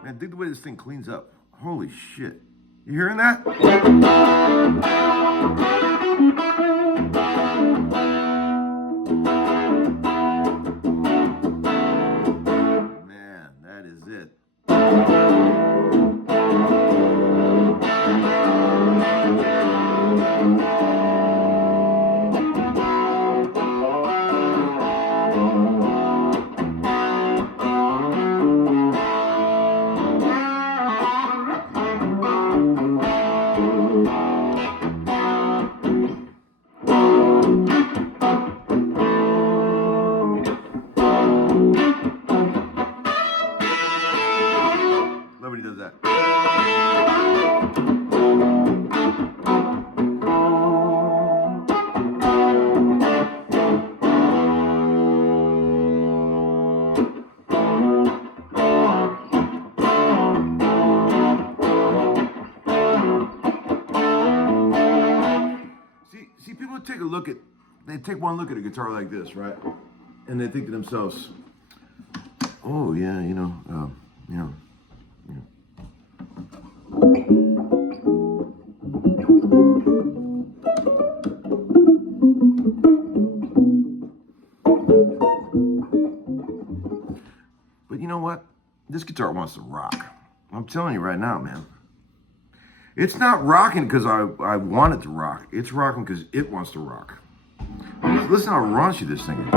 Man, dig the way this thing cleans up. Holy shit. You hearing that? Man, that is it. Nobody does that. See, people take one look at a guitar like this, right? And they think to themselves, oh yeah, you know. But you know what? This guitar wants to rock. I'm telling you right now, man. It's not rocking because I want it to rock. It's rocking because it wants to rock. Listen how raunchy this thing is.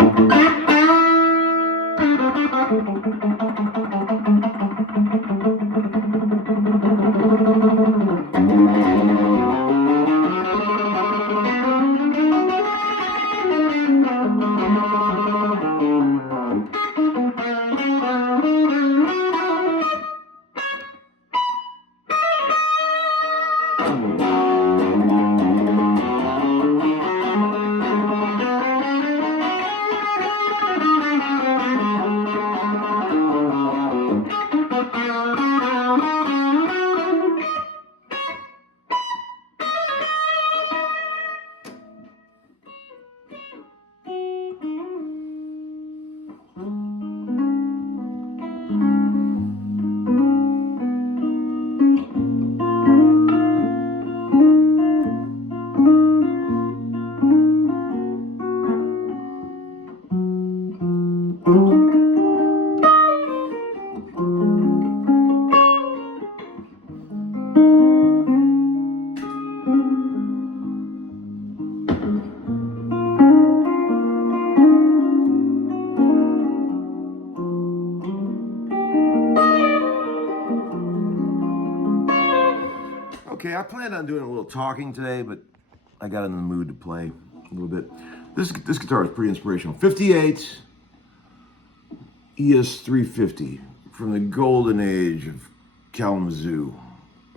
Okay, I planned on doing a little talking today, but I got in the mood to play a little bit. This guitar is pretty inspirational. 58 ES350 from the golden age of Kalamazoo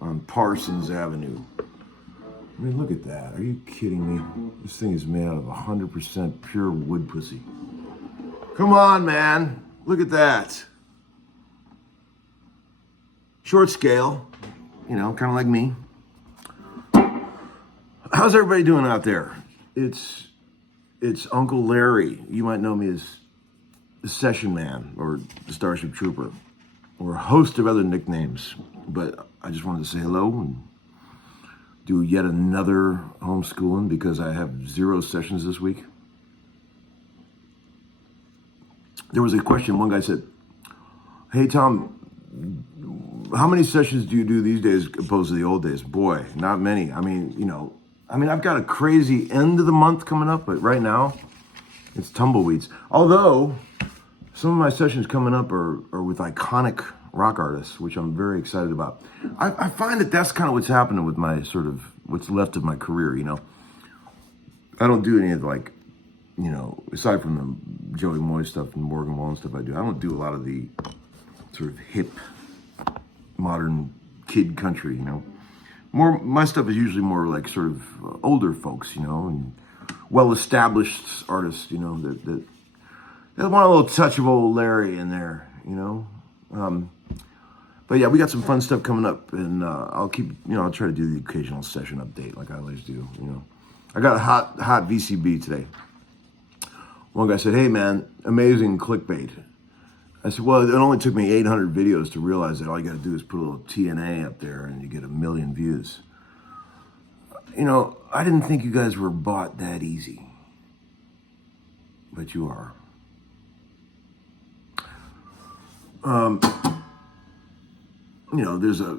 on Parsons Avenue. I mean, look at that. Are you kidding me? This thing is made out of 100% pure wood pussy. Come on, man. Look at that. Short scale, you know, kind of like me. How's everybody doing out there? It's Uncle Larry. You might know me as the Session Man or the Starship Trooper or a host of other nicknames. But I just wanted to say hello and do yet another homeschooling because I have 0 sessions this week. There was a question, one guy said, hey Tom, how many sessions do you do these days opposed to the old days? Boy, not many. I mean, I've got a crazy end of the month coming up, but right now it's tumbleweeds. Although some of my sessions coming up are with iconic rock artists, which I'm very excited about. I find that that's kind of what's happening with my sort of what's left of my career. I don't do any of aside from the Joey Moy stuff and Morgan Wallen stuff I don't do a lot of the sort of hip, modern kid country, More, my stuff is usually more like sort of older folks, and well-established artists, that want a little touch of old Larry in there, But yeah, we got some fun stuff coming up, and I'll keep, I'll try to do the occasional session update like I always do, I got a hot VCB today. One guy said, hey man, amazing clickbait. I said, well, it only took me 800 videos to realize that all you got to do is put a little TNA up there and you get 1 million views. I didn't think you guys were bought that easy, but you are. There's a,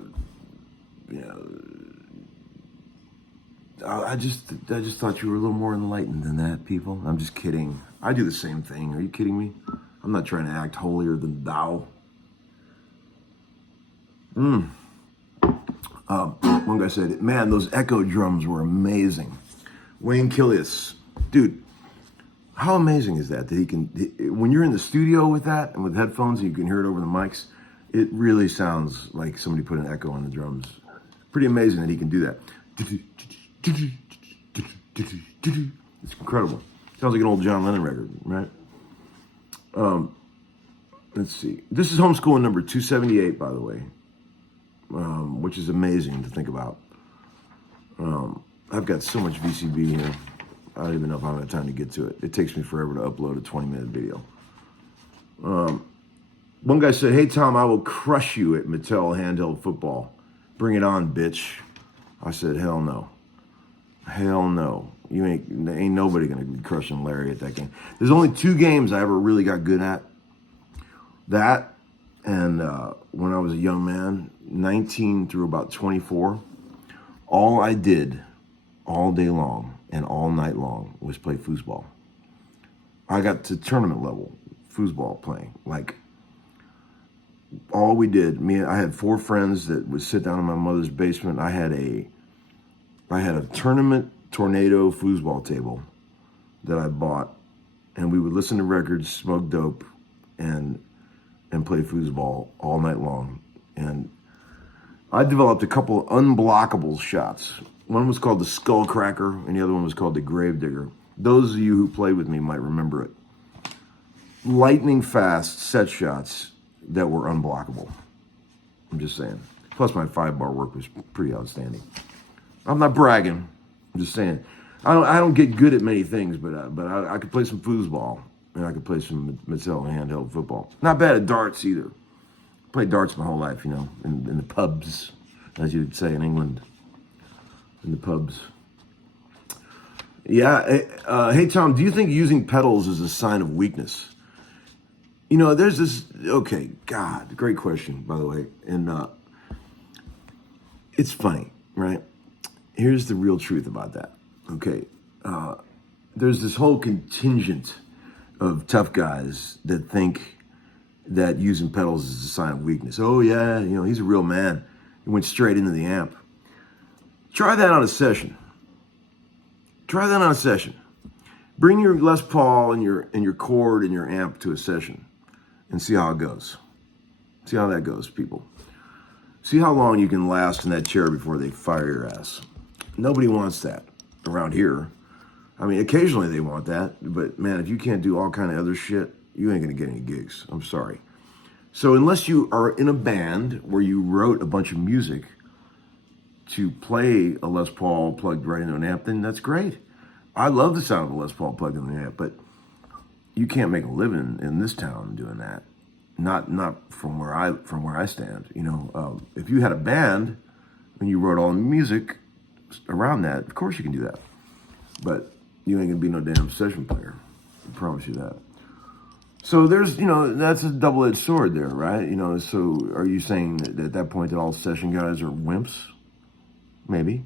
I just thought you were a little more enlightened than that, people. I'm just kidding. I do the same thing. Are you kidding me? I'm not trying to act holier than thou. One guy said, man, those echo drums were amazing. Wayne Killius, dude, how amazing is that he can, when you're in the studio with that and with headphones and you can hear it over the mics, it really sounds like somebody put an echo on the drums. Pretty amazing that he can do that. It's incredible. Sounds like an old John Lennon record, right? Let's see. This is Homeskoolin number 278, by the way, which is amazing to think about. I've got so much VCB here. I don't even know if I'm going to have time to get to it. It takes me forever to upload a 20-minute video. One guy said, hey, Tom, I will crush you at Mattel handheld football. Bring it on, bitch. I said, hell no. Hell no. Ain't nobody going to be crushing Larry at that game. There's only 2 games I ever really got good at. That and when I was a young man, 19 through about 24, all I did all day long and all night long was play foosball. I got to tournament level foosball playing. Like, all we did, I had 4 friends that would sit down in my mother's basement. I had a tournament tornado foosball table that I bought, and we would listen to records, smoke dope, and play foosball all night long. And I developed a couple of unblockable shots. One was called the Skull Cracker, and the other one was called the Grave Digger. Those of you who played with me might remember it. Lightning fast set shots that were unblockable. I'm just saying. Plus my 5-bar work was pretty outstanding. I'm not bragging. I'm just saying. I don't get good at many things, but I could play some foosball, and I could play some Mattel handheld football. Not bad at darts either. Played darts my whole life, in the pubs, as you'd say in England. In the pubs. Yeah. Hey, Tom, do you think using pedals is a sign of weakness? There's this, okay, God, great question, by the way. And it's funny, right? Here's the real truth about that, okay? There's this whole contingent of tough guys that think that using pedals is a sign of weakness. Oh, yeah, he's a real man. He went straight into the amp. Try that on a session. Try that on a session. Bring your Les Paul and your cord and your amp to a session and see how it goes. See how that goes, people. See how long you can last in that chair before they fire your ass. Nobody wants that around here. I mean, occasionally they want that, but man, if you can't do all kind of other shit, you ain't gonna get any gigs. I'm sorry. So unless you are in a band where you wrote a bunch of music to play a Les Paul plugged right into an amp, then that's great. I love the sound of a Les Paul plugged into an amp, but you can't make a living in this town doing that. Not from where I stand. If you had a band and you wrote all the music, around that, of course you can do that. But you ain't gonna be no damn session player. I promise you that. So there's, that's a double-edged sword there, right? So are you saying that at that point that all session guys are wimps? Maybe.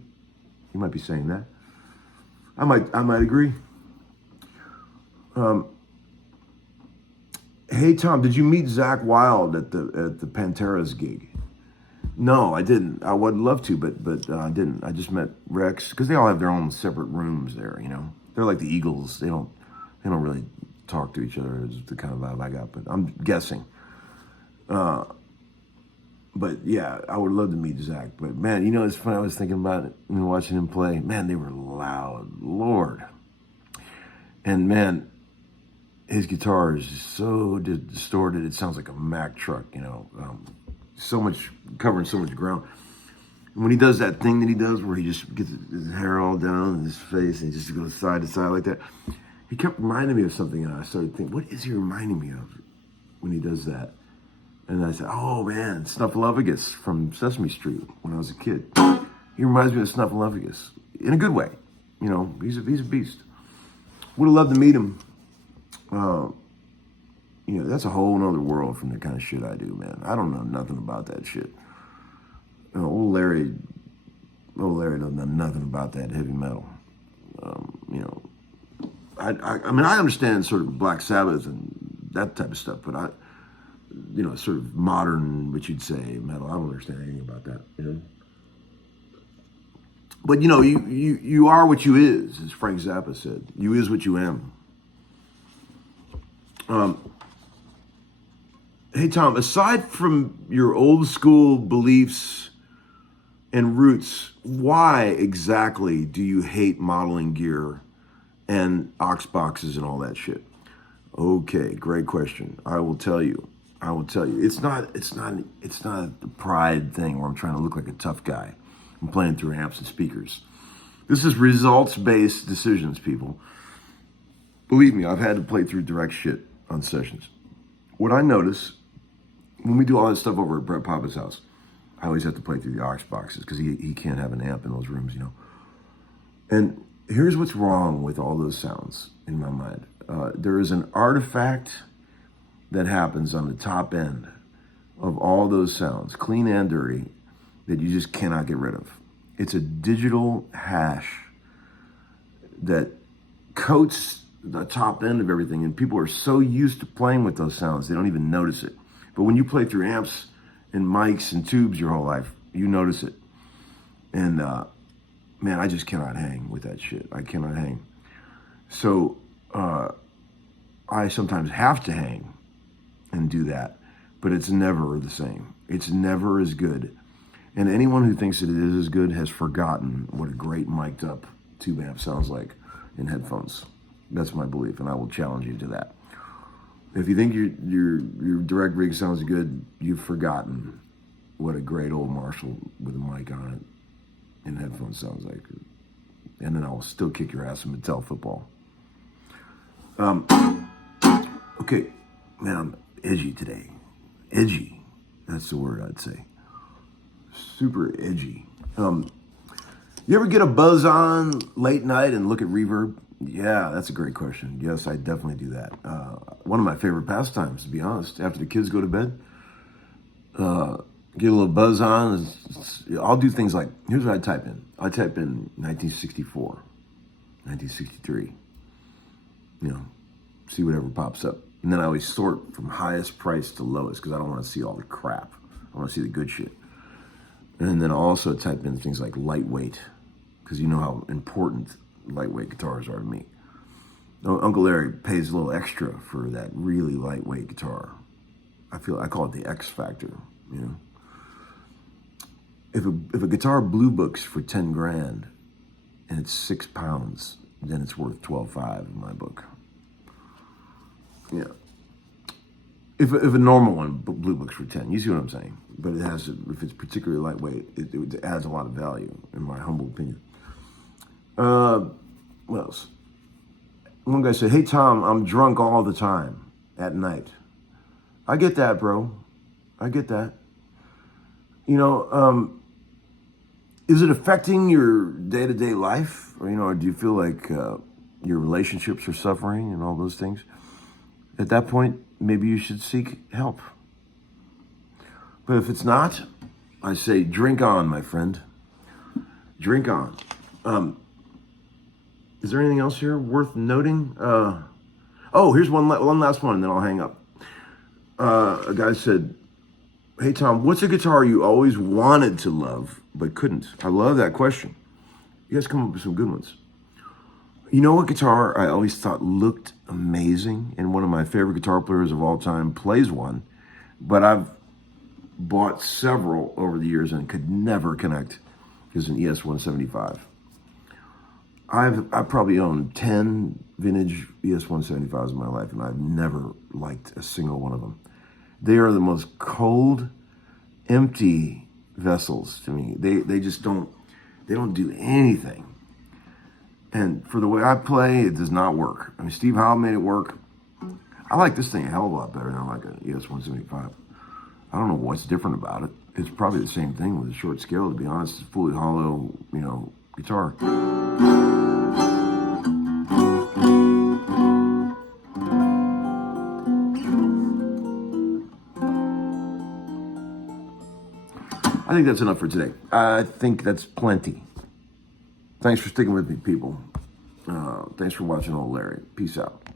You might be saying that. I might agree. Hey Tom, did you meet Zach Wilde at the Pantera's gig? No, I didn't. I would love to, but I didn't. I just met Rex because they all have their own separate rooms there. They're like the Eagles. They don't really talk to each other. It's the kind of vibe I got, but I'm guessing. But yeah, I would love to meet Zach. But man, it's funny. I was thinking about it and watching him play. Man, they were loud, Lord. And man, his guitar is so distorted. It sounds like a Mack truck. So much covering so much ground. And when he does that thing that he does, where he just gets his hair all down in his face and he just goes side to side like that, he kept reminding me of something, and I started thinking, what is he reminding me of when he does that? And I said, oh man, Snuffleupagus from Sesame Street when I was a kid. He reminds me of Snuffleupagus in a good way. He's a beast. Would have loved to meet him. That's a whole nother world from the kind of shit I do, man. I don't know nothing about that shit. Old Larry doesn't know nothing about that heavy metal. I mean, I understand sort of Black Sabbath and that type of stuff, but sort of modern, what you'd say, metal. I don't understand anything about that, But you are what you is, as Frank Zappa said. You is what you am. Hey Tom, aside from your old school beliefs and roots, why exactly do you hate modeling gear and aux boxes and all that shit? Okay, great question. I will tell you. It's not a pride thing where I'm trying to look like a tough guy. I'm playing through amps and speakers. This is results-based decisions, people. Believe me, I've had to play through direct shit on sessions. What I notice when we do all this stuff over at Brett Papa's house, I always have to play through the aux boxes because he can't have an amp in those rooms, And here's what's wrong with all those sounds in my mind. There is an artifact that happens on the top end of all those sounds, clean and dirty, that you just cannot get rid of. It's a digital hash that coats the top end of everything, and people are so used to playing with those sounds, they don't even notice it. But when you play through amps and mics and tubes your whole life, you notice it. And man, I just cannot hang with that shit. I cannot hang. So I sometimes have to hang and do that, but it's never the same. It's never as good. And anyone who thinks that it is as good has forgotten what a great mic'd up tube amp sounds like in headphones. That's my belief, and I will challenge you to that. If you think your direct rig sounds good, you've forgotten what a great old Marshall with a mic on it in headphones sounds like. And then I will still kick your ass in Mattel football. Okay, man, I'm edgy today. Edgy, that's the word I'd say. Super edgy. You ever get a buzz on late night and look at Reverb? Yeah, that's a great question. Yes, I definitely do that. One of my favorite pastimes, to be honest, after the kids go to bed, get a little buzz on. I'll do things like, here's what I type in. I type in 1964, 1963, see whatever pops up. And then I always sort from highest price to lowest because I don't want to see all the crap. I want to see the good shit. And then I'll also type in things like lightweight because you know how important lightweight guitars are to me. Uncle Larry pays a little extra for that really lightweight guitar. I call it the X factor, If a guitar blue books for 10 grand and it's 6 pounds, then it's worth 12.5 in my book. Yeah. If a normal one blue books for 10, you see what I'm saying? But if it's particularly lightweight, it adds a lot of value, in my humble opinion. What else? One guy said, hey Tom, I'm drunk all the time at night. I get that, bro. I get that. Is it affecting your day-to-day life? Or, or do you feel like your relationships are suffering and all those things? At that point, maybe you should seek help. But if it's not, I say drink on, my friend. Drink on. Is there anything else here worth noting? Here's one last one, and then I'll hang up. A guy said, "Hey Tom, what's a guitar you always wanted to love but couldn't?" I love that question. You guys come up with some good ones. You know what guitar I always thought looked amazing, and one of my favorite guitar players of all time plays one, but I've bought several over the years and could never connect, is an ES-175. I've probably owned 10 vintage ES-175s in my life, and I've never liked a single one of them. They are the most cold, empty vessels to me. They just don't do anything. And for the way I play, it does not work. I mean, Steve Howe made it work. I like this thing a hell of a lot better than I like an ES-175. I don't know what's different about it. It's probably the same thing with a short scale, to be honest. It's fully hollow, guitar. I think that's enough for today. I think that's plenty. Thanks for sticking with me, people. Thanks for watching Old Larry. Peace out.